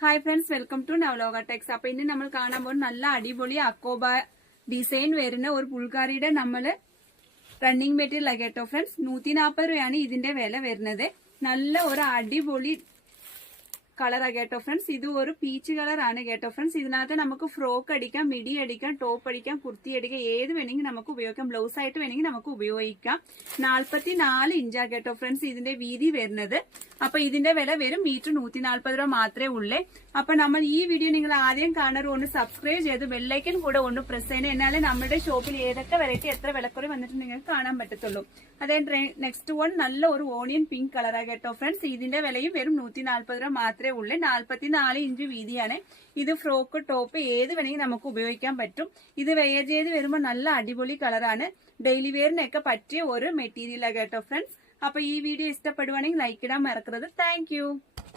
Hi friends, welcome to നവലോക Tex. അപ്പൊ ഇനി നമ്മൾ കാണാൻ പോകുന്ന നല്ല അടിപൊളി അക്കോബ ഡിസൈൻ വരുന്ന ഒരു പുൾക്കാരിയുടെ നമ്മള് റണ്ണിങ് മെറ്റീരിയൽ കേട്ടോ ഫ്രണ്ട്സ്. 140 രൂപയാണ് ഇതിന്റെ വില വരുന്നത്. നല്ല ഒരു അടിപൊളി കളറാ കേട്ടോ ഫ്രണ്ട്സ്. ഇത് ഒരു പീച്ച് കളർ ആണ് കേട്ടോ ഫ്രണ്ട്സ്. ഇതിനകത്ത് നമുക്ക് ഫ്രോക്ക് അടിക്കാം, മിഡി അടിക്കാം, ടോപ്പ് അടിക്കാം, കുർത്തി അടിക്കാം, ഏത് വേണമെങ്കിൽ നമുക്ക് ഉപയോഗിക്കാം. ബ്ലൗസ് ആയിട്ട് വേണമെങ്കിൽ നമുക്ക് ഉപയോഗിക്കാം. 44 ഇഞ്ചാ കേട്ടോ ഫ്രണ്ട്സ് ഇതിന്റെ വീതി വരുന്നത്. അപ്പൊ ഇതിന്റെ വില വരും മീറ്റർ 140 രൂപ മാത്രമേ ഉള്ളേ. അപ്പൊ നമ്മൾ ഈ വീഡിയോ നിങ്ങൾ ആദ്യം കാണുന്നത് ഒന്ന് സബ്സ്ക്രൈബ് ചെയ്ത് ബെല്ലൈക്കൻ കൂടെ ഒന്ന് പ്രസ് ചെയ്യണം. എന്നാലേ നമ്മുടെ ഷോപ്പിൽ ഏതൊക്കെ വെറൈറ്റി എത്ര വിലക്കുറവ് വന്നിട്ട് നിങ്ങൾക്ക് കാണാൻ പറ്റത്തുള്ളൂ. അതായത് നെക്സ്റ്റ് വൺ നല്ല ഒരു ഓണിയൻ പിങ്ക് കളറാ കേട്ടോ ഫ്രണ്ട്സ്. ഇതിന്റെ വിലയും വെറും 140 രൂപ മാത്രമേ ഉള്ളൂ. 44 ഇഞ്ച് വീതിയാണ്. ഇത് ഫ്രോക്ക്, ടോപ്പ് ഏത് വേണമെങ്കിൽ നമുക്ക് ഉപയോഗിക്കാൻ പറ്റും. ഇത് വെയർ ചെയ്ത് വരുമ്പോൾ നല്ല അടിപൊളി കളറാണ്. ഡെയിലി വെയറിനൊക്കെ പറ്റിയ ഒരു മെറ്റീരിയലാ കേട്ടോ ഫ്രണ്ട്സ്. അപ്പൊ ഈ വീഡിയോ ഇഷ്ടപ്പെടുവാണെങ്കിൽ ലൈക്ക് ഇടാൻ മറക്കരുത്. താങ്ക്